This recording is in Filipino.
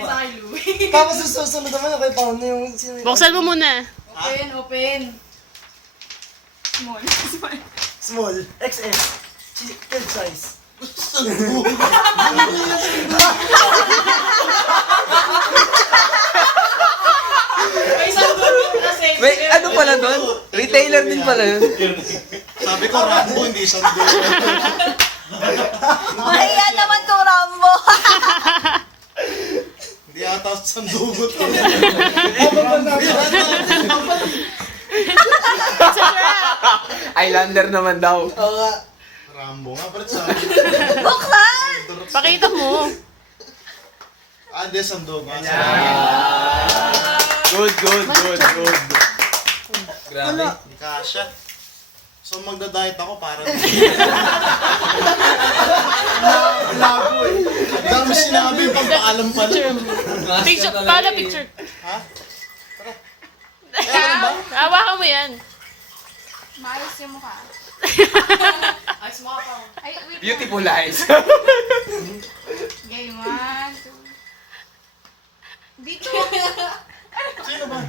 Ayun sa kay Louie. Tapos susunod naman kay Paano yung... Buksan mo muna. Open. Small. Small. XS. Chicken size. May sandulo kasi. Wait, ano pala doon? Retailer din pala yun. Sabi ko, Rambo, hindi sandulo. Mahiya naman tong Rambo. Hindi ata sandugot. Islander naman daw. Oo nga. Rambo nga, ba't sabi? Buksan! Pakita mo. Ah, hindi, sandugot. Good. Grabe. Hindi kasha. So magda-diet ako para Lago eh. Dami sinabi, pagpaalam pala. Picture. Paano picture? Ha? Hawakan mo yan. Maayos yung mukha. Ay, sumaka pa. Ay, wait. Beautiful eyes. Game 1, 2. Dito. Sino ba?